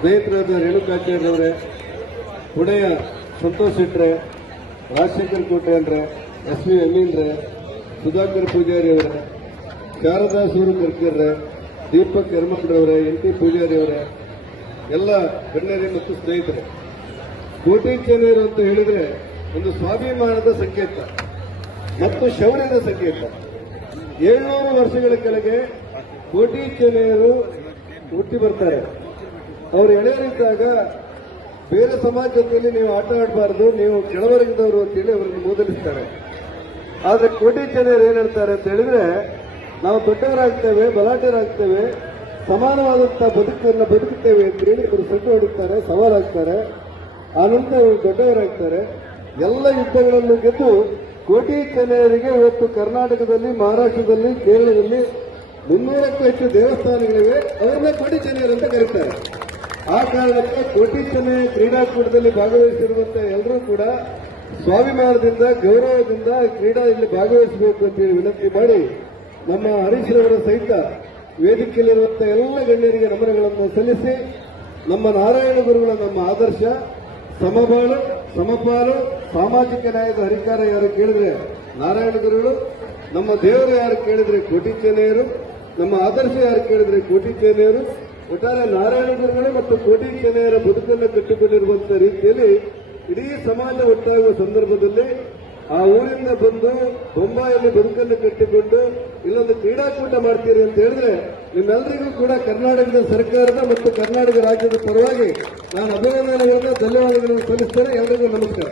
ಸ್ನೇಹಿತರಾದ ರೇಣುಕಾಚಾರ್ಯವರೇ ಪುಣೆಯ ಸಂತೋಷ್ ಇಟ್ರೆ ರಾಜಶೇಖರ್ ಅಂದ್ರೆ ಎಸ್ ವಿ ಅಮೀನ್ರೆ ಸುಧಾಕರ್ ಪೂಜಾರಿ ಅವರೇ ಶಾರದಾ ಸೂರು ಕರ್ಕರ್ರೆ, ದೀಪಕ್ ಹೆರ್ಮಕ್ಳವ್ರೆ ಎನ್ ಟಿ ಪೂಜಾರಿ ಅವರೇ, ಎಲ್ಲ ಗಣ್ಯರೇ ಮತ್ತು ಸ್ನೇಹಿತರೆ. ಕೋಟಿ ಚೆನ್ನೈರು ಅಂತ ಹೇಳಿದ್ರೆ ಒಂದು ಸ್ವಾಭಿಮಾನದ ಸಂಕೇತ, ಮತ್ತು ಶೌರ್ಯದ ಸಂಕೇತ. ಏಳ್ನೂರು ವರ್ಷಗಳ ಕೆಳಗೆ ಕೋಟಿ ಚೆನ್ನೈಯರು ಹುಟ್ಟಿ ಬರ್ತಾರೆ. ಅವರು ಎಳೆಯರಿದ್ದಾಗ ಬೇರೆ ಸಮಾಜದಲ್ಲಿ ನೀವು ಆಟ ಆಡಬಾರ್ದು, ನೀವು ಕೆಳವರ್ಗದವರು ಅಂತೇಳಿ ಅವರನ್ನು ಮೂದಲಿಸ್ತಾರೆ. ಆದ್ರೆ ಕೋಟಿ ಜನರು ಏನ್ ಹೇಳ್ತಾರೆ ಅಂತ ಹೇಳಿದ್ರೆ, ನಾವು ದೊಡ್ಡವರಾಗ್ತೇವೆ ಬಲಾಟರಾಗ್ತೇವೆ ಸಮಾನವಾದಂತಹ ಬದುಕನ್ನು ಬದುಕುತ್ತೇವೆ ಅಂತ ಹೇಳಿ ಇವರು ಸೆಟ್ಟು ಹೊಡುತ್ತಾರೆ ಸವಾಲಾಗ್ತಾರೆ. ನಂತರ ಅವರು ದೊಡ್ಡವರಾಗ್ತಾರೆ. ಎಲ್ಲ ಯುದ್ಧಗಳನ್ನು ಗೆದ್ದು ಕೋಟಿ ಜನರಿಗೆ ಇವತ್ತು ಕರ್ನಾಟಕದಲ್ಲಿ, ಮಹಾರಾಷ್ಟ್ರದಲ್ಲಿ, ಕೇರಳದಲ್ಲಿ ಮುನ್ನೂರಕ್ಕೂ ಹೆಚ್ಚು ದೇವಸ್ಥಾನಗಳಿವೆ. ಅವರನ್ನ ಕೋಟಿ ಜನರು ಅಂತ ಕರೀತಾರೆ. ಆ ಕಾರಣಕ್ಕೆ ಕೋಟಿ ಚೆನ್ನೈ ಕ್ರೀಡಾಕೂಟದಲ್ಲಿ ಭಾಗವಹಿಸಿರುವಂತಹ ಎಲ್ಲರೂ ಕೂಡ ಸ್ವಾಭಿಮಾನದಿಂದ, ಗೌರವದಿಂದ ಕ್ರೀಡಾ ಇಲ್ಲಿ ಭಾಗವಹಿಸಬೇಕು ಅಂತ ವಿನಂತಿ ಮಾಡಿ ನಮ್ಮ ಹರೀಶ್ ರವರ ಸಹಿತ ವೇದಿಕೆಯಲ್ಲಿರುವಂತಹ ಎಲ್ಲ ಗಣ್ಯರಿಗೆ ನಮನಗಳನ್ನು ಸಲ್ಲಿಸಿ, ನಮ್ಮ ನಾರಾಯಣ ಗುರುಗಳ ನಮ್ಮ ಆದರ್ಶ, ಸಮಬಾಳು, ಸಮಪಾಲು, ಸಾಮಾಜಿಕ ನ್ಯಾಯದ ಹರಿಕಾರ ಯಾರು ಕೇಳಿದ್ರೆ ನಾರಾಯಣ ಗುರುಗಳು, ನಮ್ಮ ದೇವರು ಯಾರು ಕೇಳಿದ್ರೆ ಕೋಟಿ ಚೆನ್ನೈಯರು ನಮ್ಮ ಆದರ್ಶ ಯಾರು ಕೇಳಿದ್ರೆ ಕೋಟಿ ಚೆನ್ನೈಯರು ಒಟ್ಟಾರೆ ನಾರಾಯಣ ಗುರುಗಳು ಮತ್ತು ಕೋಟಿ ಚೆನ್ನೈಯರ ಬದುಕನ್ನು ಕಟ್ಟಿಕೊಂಡಿರುವಂತಹ ರೀತಿಯಲ್ಲಿ ಇಡೀ ಸಮಾಜ ಒಟ್ಟಾಗುವ ಸಂದರ್ಭದಲ್ಲಿ ಆ ಊರಿಂದ ಬಂದು ಬೊಂಬಾಯಲ್ಲಿ ಬದುಕನ್ನು ಕಟ್ಟಿಕೊಂಡು ಇಲ್ಲೊಂದು ಕ್ರೀಡಾಕೂಟ ಮಾಡ್ತೀರಿ ಅಂತ ಹೇಳಿದ್ರೆ ನಿಮ್ಮೆಲ್ಲರಿಗೂ ಕೂಡ ಕರ್ನಾಟಕದ ಸರ್ಕಾರದ ಮತ್ತು ಕರ್ನಾಟಕ ರಾಜ್ಯದ ಪರವಾಗಿ ನಾನು ಅಭಿನಂದನೆಗಳನ್ನು ಧನ್ಯವಾದಗಳನ್ನು ಸಲ್ಲಿಸ್ತೇನೆ. ಎಲ್ಲರಿಗೂ ನಮಸ್ಕಾರ.